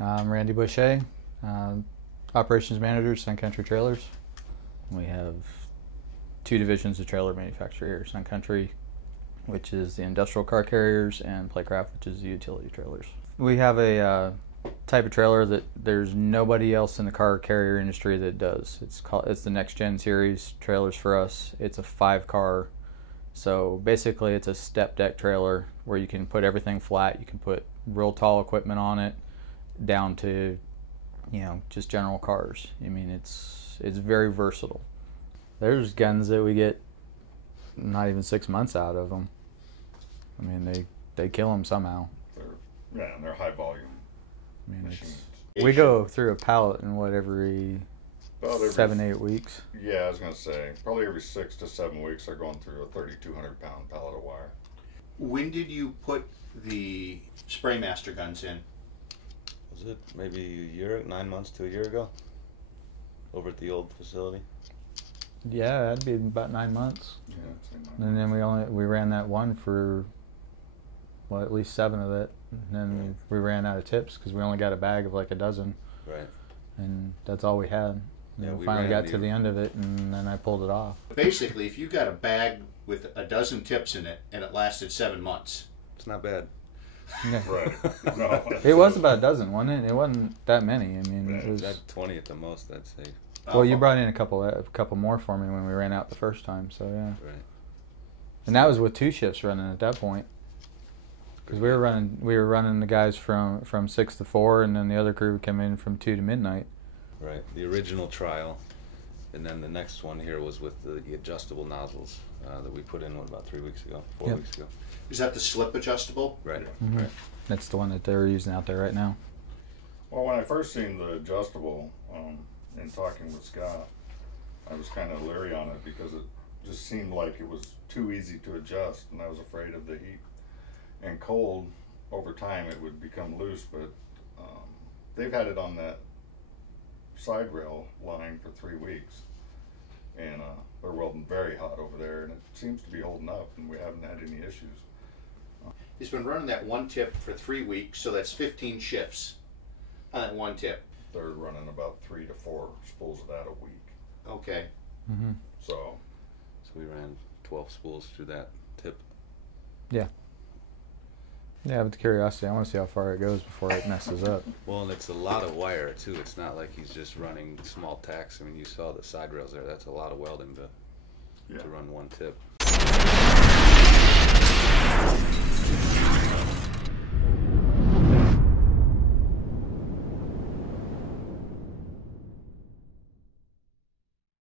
I'm Randy Boucher, Operations Manager, Sun Country Trailers. We have two divisions of trailer manufacturer here, Sun Country, which is the industrial car carriers, and Playcraft, which is the utility trailers. We have a type of trailer that there's nobody else in the car carrier industry that does. It's the Next Gen Series trailers for us. It's a 5-car, so basically it's a step deck trailer where you can put everything flat. You can put real tall equipment on it, down to, just general cars. I mean, it's very versatile. There's guns that we get not even 6 months out of them. I mean, they kill them somehow. They're high volume. I mean, we go through a pallet in every 7-8 weeks. Yeah, I was gonna say probably every 6 to 7 weeks they're going through a 3,200-pound pallet of wire. When did you put the Spraymaster guns in? Was it maybe a year, 9 months to a year ago? Over at the old facility? Yeah, that'd be about 9 months. Yeah, and then we ran that one for, at least 7 of it. And then we ran out of tips because we only got a bag of like a dozen. Right. And that's all we had. And we finally got to the end of it, and then I pulled it off. Basically, if you got a bag with a dozen tips in it and it lasted 7 months, it's not bad. Yeah. Right. No. It was about a dozen, wasn't it? It wasn't that many. I mean, it was 20 at the most, I'd say. Well, you brought in a couple more for me when we ran out the first time, so yeah. Right. And that was with 2 shifts running at that point. Because we were running the guys from 6 to 4, and then the other crew would come in from 2 to midnight. Right. The original trial, and then the next one here was with the adjustable nozzles that we put in about 3 weeks ago, 4 weeks ago. Is that the slip adjustable? Right. Mm-hmm. Right. That's the one that they're using out there right now. Well, when I first seen the adjustable, and talking with Scott, I was kind of leery on it because it just seemed like it was too easy to adjust, and I was afraid of the heat and cold. Over time it would become loose, but they've had it on that side rail line for 3 weeks, and they're welding very hot over there, and it seems to be holding up, and we haven't had any issues. He's been running that one tip for 3 weeks, so that's 15 shifts on that one tip. They're running about 3 to 4 spools of that a week. Okay. Mm-hmm. So we ran 12 spools through that tip. Yeah. Yeah, but the curiosity, I want to see how far it goes before it messes up. Well, and it's a lot of wire too. It's not like he's just running small tacks. I mean, you saw the side rails there. That's a lot of welding to run one tip.